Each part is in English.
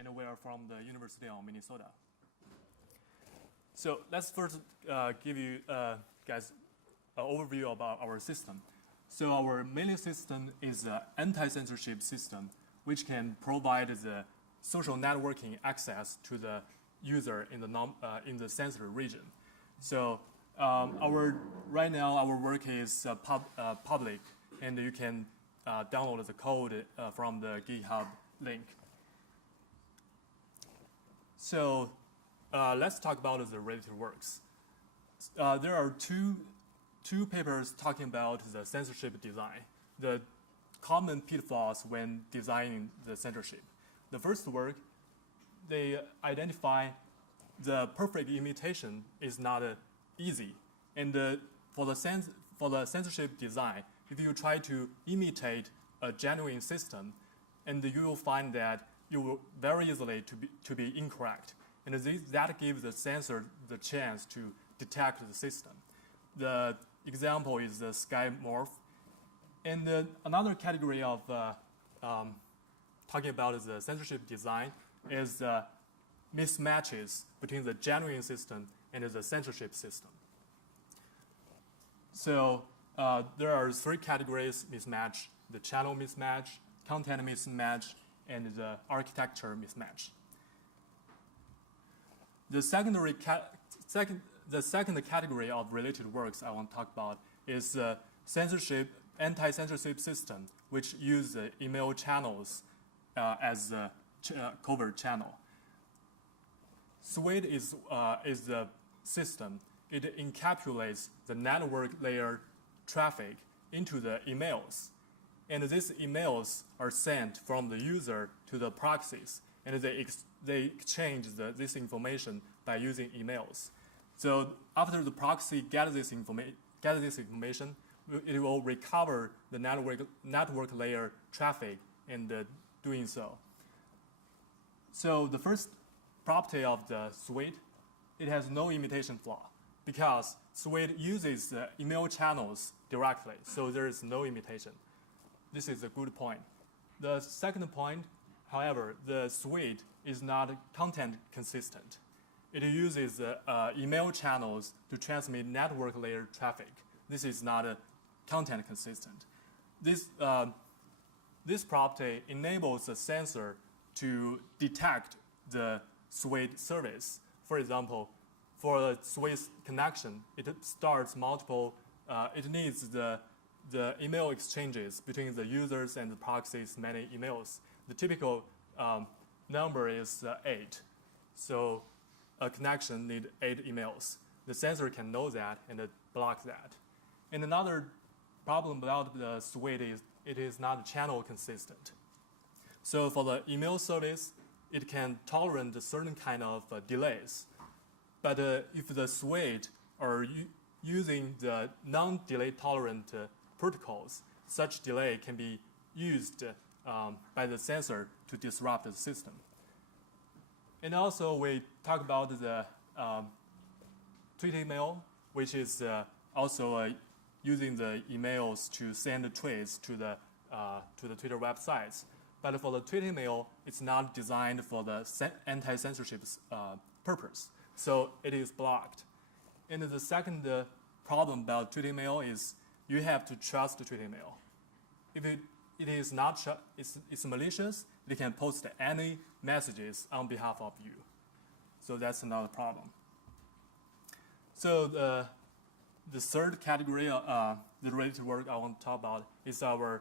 and we are from the University of Minnesota. So let's first give you guys an overview about our system. So our Mailet system is an anti-censorship system which can provide the social networking access to the user in the censored region. So right now our work is public, and you can download the code from the GitHub link. So let's talk about the related works. There are two papers talking about the censorship design, the common pitfalls when designing the censorship. The first work, they identify the perfect imitation is not easy. And for the censorship design, if you try to imitate a genuine system, and you will find that you will very easily to be incorrect. And that gives the censor the chance to detect the system. The example is the sky morph. And another category of talking about the censorship design is mismatches between the genuine system and the censorship system. So there are three categories: mismatch, the channel mismatch, content mismatch, and the architecture mismatch. The second category of related works I want to talk about is anti-censorship system, which use email channels as a covert channel. Shuai is the system. It encapsulates the network layer traffic into the emails. And these emails are sent from the user to the proxies, and they exchange this information by using emails. So after the proxy gets this information, it will recover the network layer traffic in doing so. So the first property of the Shuai, it has no imitation flaw because Shuai uses the email channels directly, so there is no imitation. This is a good point. The second point, however, the Shuai is not content consistent. It uses email channels to transmit network layer traffic. This is not content consistent. This property enables the censor to detect the Shuai service. For example, for a Shuai connection, it starts multiple, it needs the email exchanges between the users and the proxies, many emails. The typical number is 8. So a connection needs 8 emails. The censor can know that and block that. And another problem about the Shuai is it is not channel consistent. So for the email service, it can tolerate a certain kind of delays. But if the Shuai are using the non-delay tolerant protocols, such delay can be used by the censor to disrupt the system. And also we talk about the tweet email, which is also using the emails to send tweets to the Twitter websites. But for the tweet email, it's not designed for the anti-censorship purpose, so it is blocked. And the second problem about tweet email is you have to trust the tweet email. If it is not it's malicious, it can post any messages on behalf of you. So that's another problem. So the third category, the related work I want to talk about is our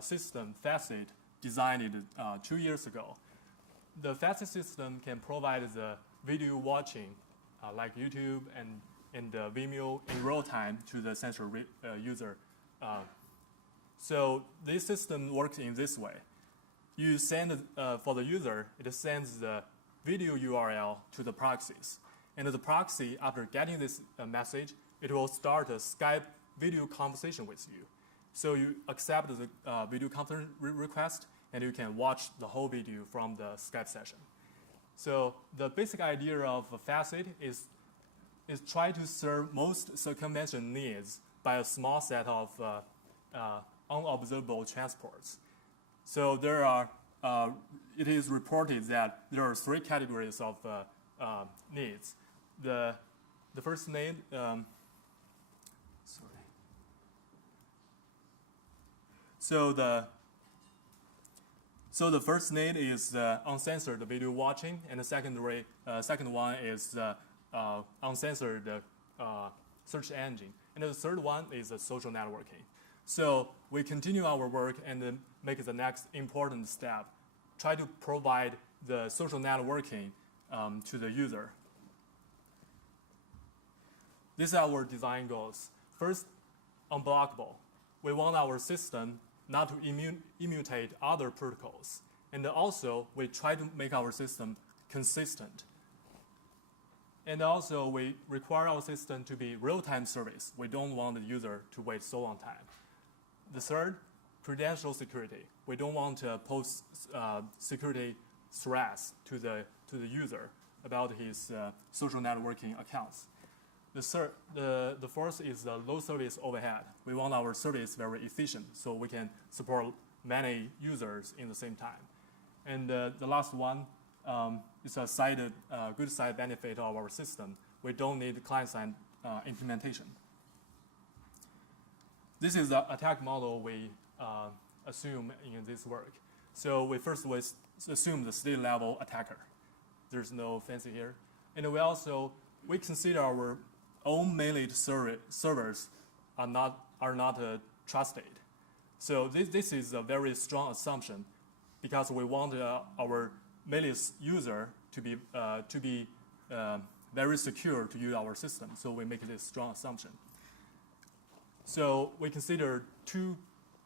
system, Facet, designed 2 years ago. The Facet system can provide the video watching, like YouTube and Vimeo in real time to the censored user. So this system works in this way. You send, for the user, it sends the video URL to the proxies. And the proxy, after getting this message, it will start a Skype video conversation with you. So you accept the video conference request, and you can watch the whole video from the Skype session. So the basic idea of Facet is try to serve most circumvention needs by a small set of unobservable transports. So there are it is reported that there are 3 categories of needs. The first need, So the first need is uncensored video watching, and the second one is uncensored search engine, and the third one is social networking. So we continue our work and then make the next important step, try to provide the social networking to the user. These are our design goals. First, unblockable. We want our system not to immutate other protocols. And also, we try to make our system consistent. And also, we require our system to be real-time service. We don't want the user to wait so long time. The third, credential security. We don't want to post security threats to the user about his social networking accounts. The fourth is the low service overhead. We want our service very efficient so we can support many users in the same time. And the last one is a good side benefit of our system. We don't need client-side implementation. This is the attack model we assume in this work. So we first assume the state-level attacker. There's no fancy here. And we consider our own Mailet servers are not trusted. So this is a very strong assumption because we want our Mailet user to be very secure to use our system. So we make this strong assumption. So we consider 2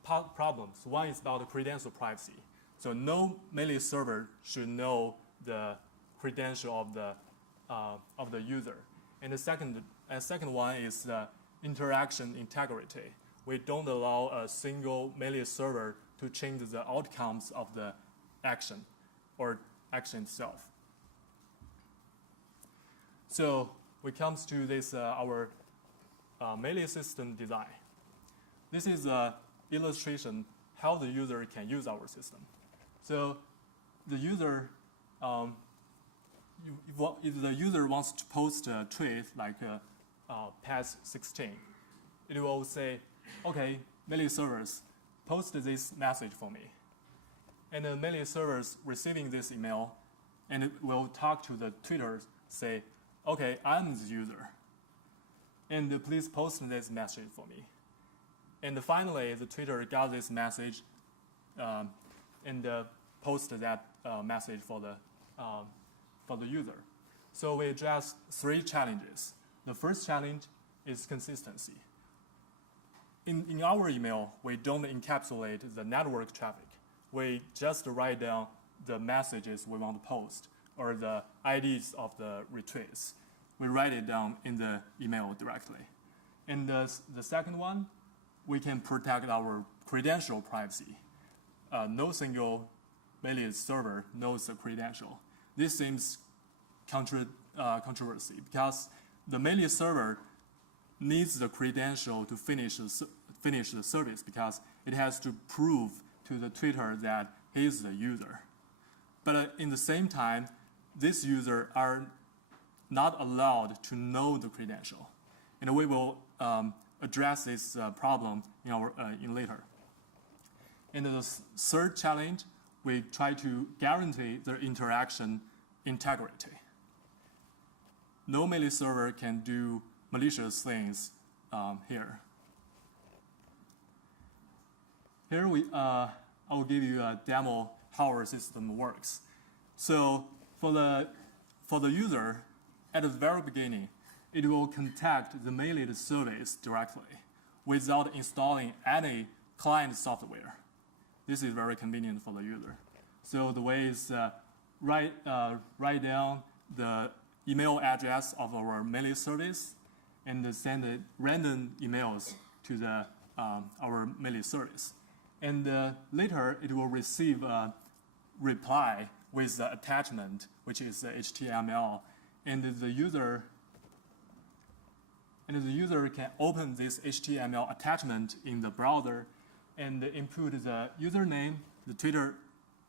problems. One is about the credential privacy. So no Mailet server should know the credential of the user. And the second one is the interaction integrity. We don't allow a single Mailet server to change the outcomes of the action or action itself. So we come to this our Mailet system design. This is an illustration how the user can use our system. So the user, if the user wants to post a tweet like past 16, it will say, okay, Mailet servers, post this message for me. And the Mailet servers receiving this email, and it will talk to the Twitter, say, okay, I'm the user, and please post this message for me. And finally, the Twitter got this message and post that message for the user. So we address 3 challenges. The first challenge is consistency. In our email, we don't encapsulate the network traffic. We just write down the messages we want to post or the IDs of the retweets. We write it down in the email directly. And the second one, we can protect our credential privacy. No single Mailet server knows the credential. This seems controversy because the Mailet server needs the credential to finish the service because it has to prove to the Twitter that he is the user. But in the same time, this user are not allowed to know the credential. And we will address this problem in later. And the third challenge, we try to guarantee the interaction integrity. No Mailet server can do malicious things here. Here I will give you a demo how our system works. So for the user, at the very beginning, it will contact the Mailet service directly without installing any client software. This is very convenient for the user. So the way is write down the email address of our Mailet service and send random emails to our Mailet service. And later, it will receive a reply with the attachment, which is HTML. And the user can open this HTML attachment in the browser and input the username, the Twitter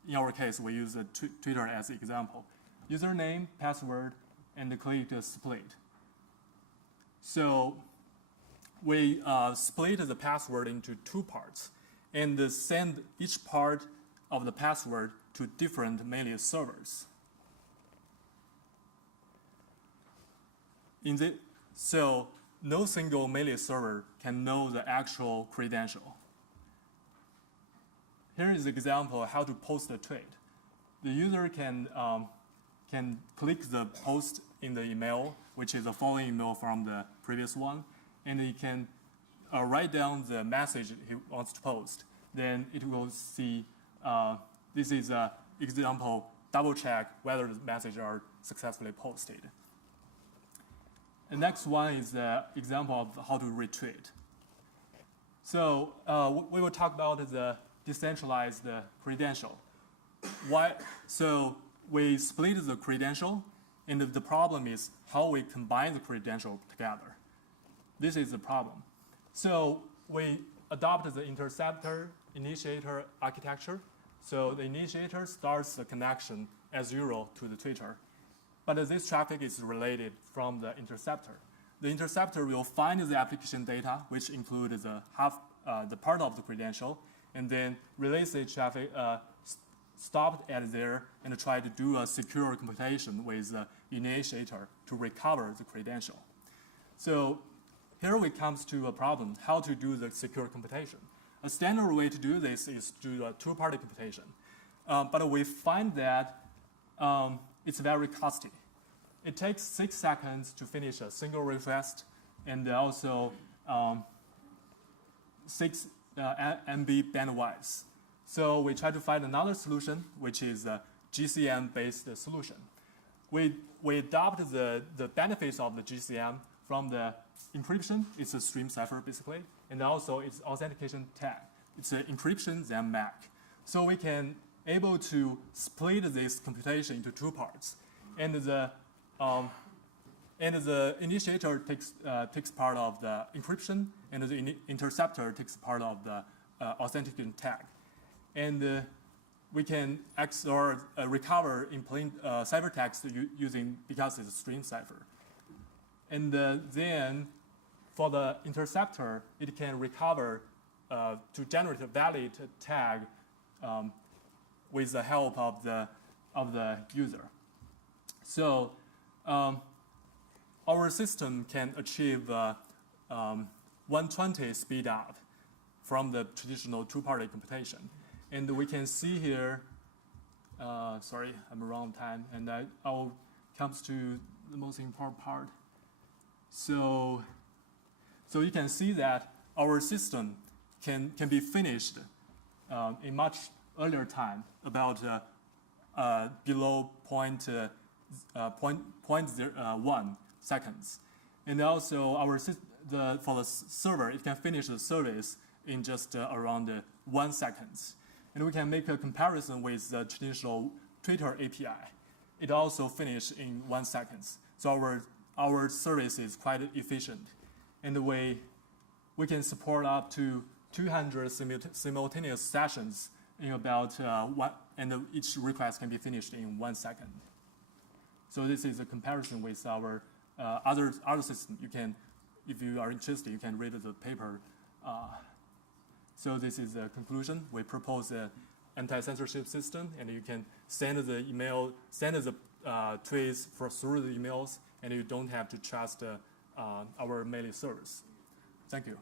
in our case, we use Twitter as an example. Username, password, and click split. So we split the password into 2 parts and send each part of the password to different Mailet servers. So no single Mailet server can know the actual credential. Here is an example of how to post a tweet. The user can click the post in the email, which is the following email from the previous one, and he can write down the message he wants to post. Then it will see, this is an example, double check whether the messages are successfully posted. The next one is the example of how to retweet. So we will talk about the decentralized credential. So we split the credential, and the problem is how we combine the credential together. This is the problem. So we adopt the interceptor initiator architecture. So the initiator starts the connection as 0 to the Twitter. But this traffic is related from the interceptor. The interceptor will find the application data, which includes the part of the credential, and then release the traffic, stop at there, and try to do a secure computation with the initiator to recover the credential. So here we come to a problem, how to do the secure computation. A standard way to do this is to do a 2-party computation. But we find that it's very costly. It takes 6 seconds to finish a single request, and also 6 MB bandwidth. So we try to find another solution, which is a GCM-based solution. We adopt the benefits of the GCM from the encryption. It's a stream cipher, basically, and also its authentication tag. It's an encryption, then MAC. So we can able to split this computation into 2 parts. And the initiator takes part of the encryption, and the interceptor takes part of the authentication tag. And we can XOR recover in plain ciphertext using, because it's a stream cipher. And then for the interceptor, it can recover to generate a valid tag with the help of the user. So our system can achieve 120 speed up from the traditional 2-party computation. And we can see here, sorry, I'm around time, and I'll come to the most important part. So you can see that our system can be finished in much earlier time, about below 0.1 seconds. And also for the server, it can finish the service in just around 1 second. And we can make a comparison with the traditional Twitter API. It also finished in 1 second. So our service is quite efficient. And we can support up to 200 simultaneous sessions in about and each request can be finished in 1 second. So this is a comparison with our other system. You can, if you are interested, you can read the paper. So this is the conclusion. We propose an anti-censorship system, and you can send the email, send the tweets through the emails, and you don't have to trust our mailing service. Thank you.